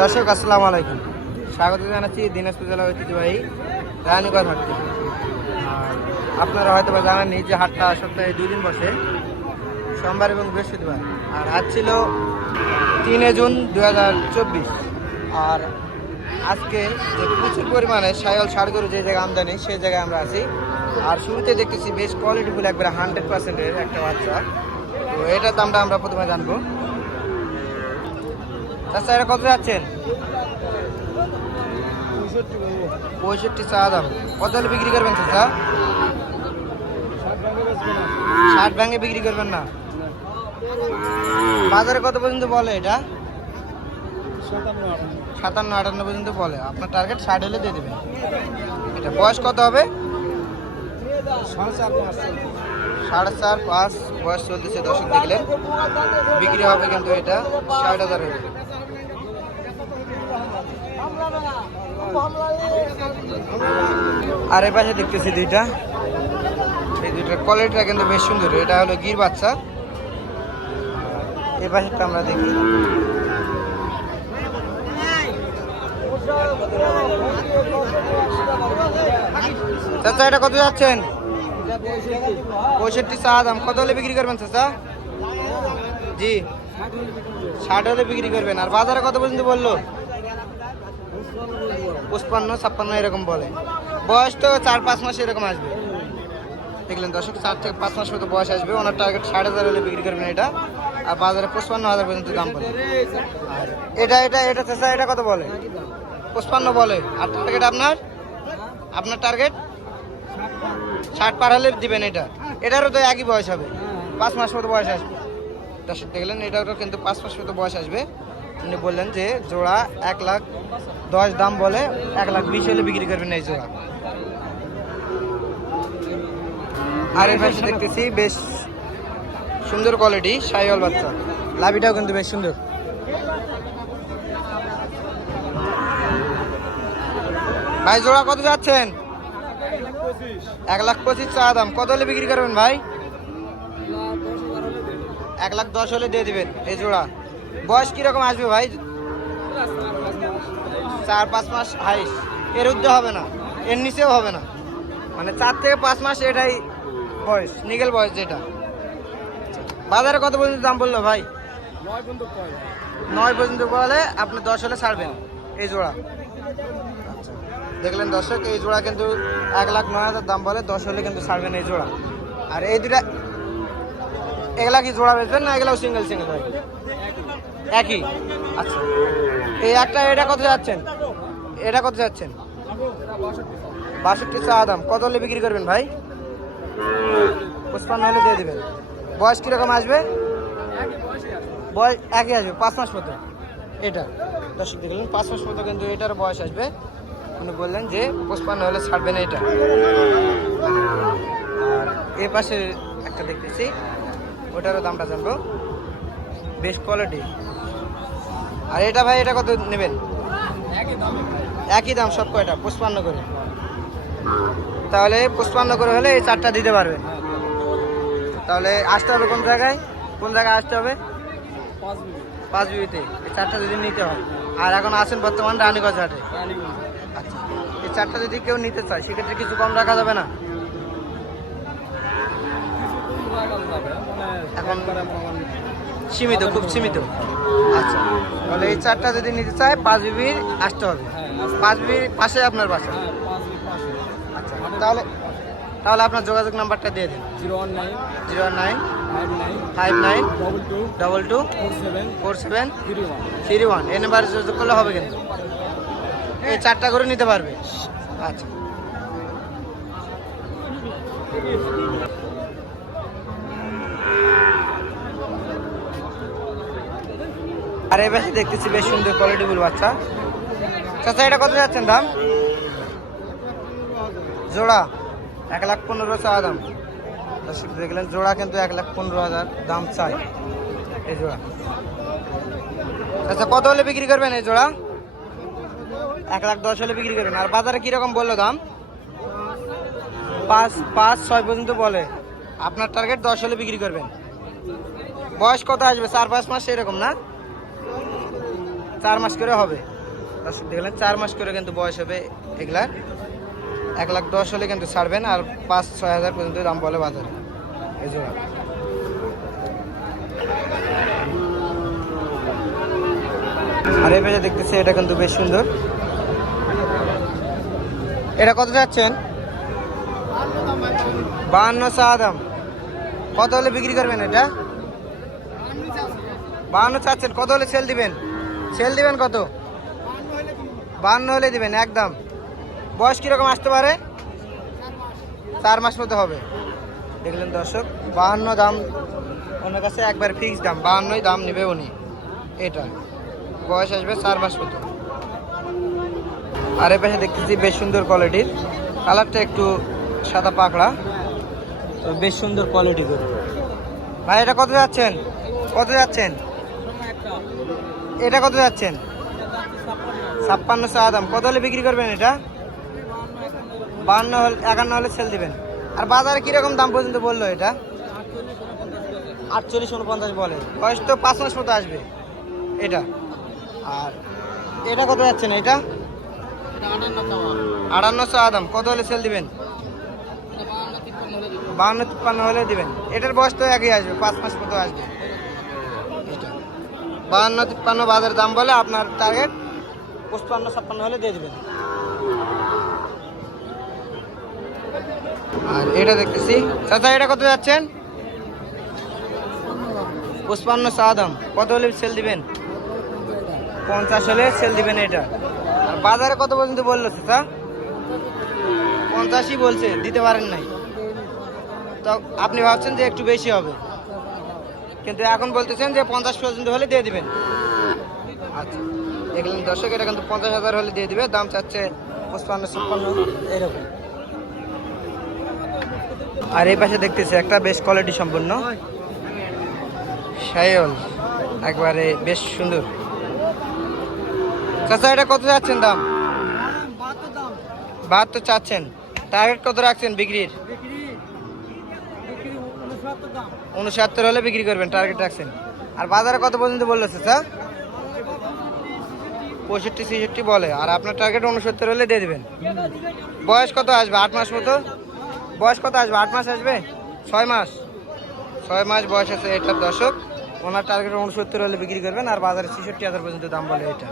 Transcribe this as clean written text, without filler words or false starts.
দর্শক আসসালামু আলাইকুম, স্বাগত জানাচ্ছি দিনাজপুর জেলা ঐতিহ্যবাহী রানীগঞ্জ হাটটি। আর আপনারা হয়তো বা জানেননি যে হাটটা সপ্তাহে 2 দিন বসে, সোমবার এবং বৃহস্পতিবার। আর আজ ছিল 3 জুন 2024। আর আজকে যে প্রচুর পরিমাণে সায়ল ষাড় গরু যে জায়গায় আমদানি সেই জায়গায় আমরা আছি। আর শুরুতে দেখতেছি বেশ কোয়ালিটিফুল একবারে 100%-এর একটা বাচ্চা। তো এটার দামটা আমরা প্রথমে জানবো। আচ্ছা, এটা কত যাচ্ছেন? 65 চা দাম। কত হলে বিক্রি করবেন চাচা? 60 ভেঙে বিক্রি করবেন না? বাজারে কত পর্যন্ত বলে এটা? 57-58 পর্যন্ত বলে। আপনার টার্গেট 60 হলে দিয়ে দেবেন। এটা বয়স কত হবে? 4.5-5 বয়স চলতেছে। দর্শক দেখলেন, বিক্রি হবে কিন্তু এটা 60,000 হলে। আর এ পাশে দেখতেছি দুইটা, এই দুইটার কোয়ালিটিটা কিন্তু বেশ সুন্দর। এটা হলো গির বাচ্চা। এ পাশেরটা আমরা দেখি। চাচা, এটা কত যাচ্ছেন? 65 চা দাম। কত হলে বিক্রি করবেন চাচা? জি, 60 হলে বিক্রি করবেন। আর বাজারে কত পর্যন্ত বললো? 55-56 এরকম বলে। বয়স তো 4-5 মাস এরকম আসবে। দেখলেন দর্শক, 4 থেকে 5 মাস মতো বয়স আসবে। ওনার টার্গেট 60,000 হলে বিক্রি করবেন এটা। আর বাজারে 55,000 পর্যন্ত দাম বলে। আর এটা চাচা, এটা কত বলে? 55 বলে। আর টার্গেট আপনার টার্গেট 60 পার হলে দিবেন এটা। এটারও তো একই বয়স হবে, 5 মাস মতো বয়স আসবে। দর্শক দেখলেন, এটারও কিন্তু 5 মাস মতো বয়স আসবে। উনি বললেন যে জোড়া 1,10,000 দাম বলে, 1,20,000 হলে বিক্রি করবেন এই জোড়া। আর এই পাশে দেখতেছি বেশ সুন্দর কোয়ালিটি শাহিওয়াল বাচ্চা। লাভিটাও কিন্তু বেশ সুন্দর। ভাই, জোড়া কত যাচ্ছেন? 1,25,000 চা দাম। কত হলে বিক্রি করবেন ভাই? 1,10,000 হলে দিয়ে দিবেন এই জোড়া। বয়স কিরকম আসবে ভাই? 4-5 মাস হাইস, এর ঊর্ধ্বে হবে না, এর নিচেও হবে না। মানে 4 থেকে 5 মাস এটাই বয়স, নিগেল বয়স যেটা। বাজারে কত পর্যন্ত দাম বললো ভাই? 9 পর্যন্ত বলে। আপনি 10 হলে ছাড়বেন এই জোড়া। দেখলেন দর্শক, এই জোড়া কিন্তু 1,09,000 দাম বলে, 10 হলে কিন্তু ছাড়বেন এই জোড়া। আর এই দুটা, এগুলা কি জোড়া বেচবেন না এগুলাও সিঙ্গেল ভাই? একই। আচ্ছা, এই একটা, এটা কত যাচ্ছেন? 62 চা দাম। কত হলে বিক্রি করবেন ভাই? 55 হলে দিয়ে দেবেন। বয়স কিরকম আসবে? বয়স একই আসবে, 5 মাস মতো এটা। দর্শক দেখলেন, 5 মাস মতো কিন্তু এটার বয়স আসবে। উনি বললেন যে 55 হলে ছাড়বেন এটা। আর এ পাশে একটা দেখতেছি, ওটারও দামটা জানবো। বেশ কোয়ালিটি। আর এটা ভাই, এটা কত নেবেন? একই দাম সব কয়টা? 55 করে। তাহলে 55 করে হলে এই 4টা দিতে পারবেন। তাহলে আসতে হবে কোন জায়গায় আসতে হবে? 5 বিবিতে এই 4টা যদি নিতে হয়। আর এখন আছেন বর্তমান রানীগঞ্জ হাটে। আচ্ছা, এই 4টা যদি কেউ নিতে চায় সেক্ষেত্রে কিছু কম রাখা যাবে না? এখন সীমিত, খুব সীমিত। আচ্ছা, তাহলে এই 4টা যদি নিতে চায় 5 বিবির আসতে হবে। 5 বিবির পাশে আপনার বাসা? আচ্ছা, তাহলে আপনার যোগাযোগ নাম্বারটা দিয়ে দিন। 019-59-22-47-31 এই নাম্বারে যোগাযোগ করলে হবে। কিন্তু এই 4টা করে নিতে পারবে। আচ্ছা, আর এই পাশে দেখতেছি বেশ সুন্দর কোয়ালিটিফুল বাচ্চা। চাচা, এটা কত যাচ্ছেন দাম? জোড়া 1,15,000 চা দাম। দর্শক দেখলেন, জোড়া কিন্তু 1,15,000 দাম চাই এই জোড়া। আচ্ছা, কত হলে বিক্রি করবেন এই জোড়া? 1,10,000 হলে বিক্রি করবেন। আর বাজারে কিরকম বললো দাম? 5-6 পর্যন্ত বলে। আপনার টার্গেট 10 হলে বিক্রি করবেন। বয়স কত আসবে? 4-5 মাস এরকম না? 4 মাস করে হবে। দর্শক দেখলেন 4 মাস করে কিন্তু বয়স হবে এগুলার। 1,10,000 হলে কিন্তু ছাড়বেন, আর 5-6 হাজার পর্যন্ত দাম বলে বাজারে এই জোড়া। আর এই পেজে দেখতেছি এটা কিন্তু বেশ সুন্দর। এটা কত যাচ্ছেন? 52 চা দাম। কত হলে বিক্রি করবেন এটা? 52 চাচ্ছেন, কত হলে সেল দিবেন? সেল দিবেন কত? 52 হলে দিবেন একদম। বয়স কিরকম আসতে পারে? 4 মাস মতো হবে। দেখলেন দর্শক, 52 দাম ওনার কাছে একবার ফিক্সড দাম, 52ই দাম নেবে উনি। এটা বয়স আসবে 4 মাস মতো। আর এই পাশে দেখতেছি বেশ সুন্দর কোয়ালিটির, কালারটা একটু সাদা পাকড়া, তো বেশ সুন্দর কোয়ালিটি করে। ভাই এটা কত যাচ্ছেন? কত যাচ্ছেন? এটা কত যাচ্ছেন? 56 চা দাম। কত হলে বিক্রি করবেন এটা? 51 হলে সেল দিবেন। আর বাজারে কিরকম দাম পর্যন্ত বললো এটা? 48-49 বলে। বয়স তো 5 মাস মতো আসবে এটা। আর এটা কত যাচ্ছেন? এটা 58 চা দাম। কত হলে সেল দিবেন? 52-53 হলে দিবেন। এটার বয়স তো একই আসবে, 5 মাস মতো আসবে। 52-53 বাজার দাম বলে, আপনার টার্গেট 55-56 হলে দিয়ে দিবেন। আর এটা দেখতেছি চাচা, এটা কত যাচ্ছেন? 55 চা দাম। কত হলে সেল দিবেন? 50 হলে সেল দিবেন এটা। আর বাজারে কত পর্যন্ত বললো চাচা? 50ই বলছে, দিতে পারেন নাই তো? আপনি ভাবছেন যে একটু বেশি হবে, কিন্তু এখন বলতেছেন যে 50 পর্যন্ত হলে দিয়ে দিবেন। আচ্ছা দেখলেন দর্শক, এটা কিন্তু 50,000 হলে দিয়ে দিবে। দাম চাচ্ছে 55-56 এরকম। আর এই পাশে দেখতেছি একটা বেশ কোয়ালিটি সম্পন্ন শাহিওয়াল, একবারে বেশ সুন্দর। চাচা এটা কত যাচ্ছেন দাম? 72 চাচ্ছেন। টার্গেট কত রাখছেন বিক্রির? 69 হলে বিক্রি করবেন টার্গেট রাখছেন। আর বাজারে কত পর্যন্ত বললো চাচা? 65-66 বলে। আর আপনার টার্গেট 69 হলে দিয়ে দেবেন। বয়স কত আসবে? 8 মাস মতো বয়স। কত আসবে? 8 মাস আসবে? 6 মাস? 6 মাস বয়স আছে এটার দর্শক। ওনার টার্গেট 69 হলে বিক্রি করবেন, আর বাজারে 66,000 পর্যন্ত দাম বলে এটা।